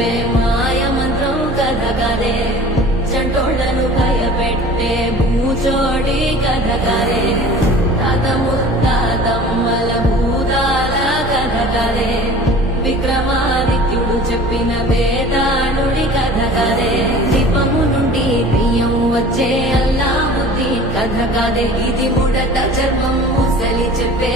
చెప్పే మాయ మంత్రం కథ కదే చంటోళ్లను భయపెట్టే భూచోడి కథ కదే తాత ముత్తాతమ్మల భూతాల కథ కదే విక్రమాదిత్యుడు చెప్పిన వేదానుడి కథ కదే దీపము నుండి బియ్యం వచ్చే అల్లావుద్దీన్ కథ కదే ఇది ముడత చర్మం ముసలి చెప్పే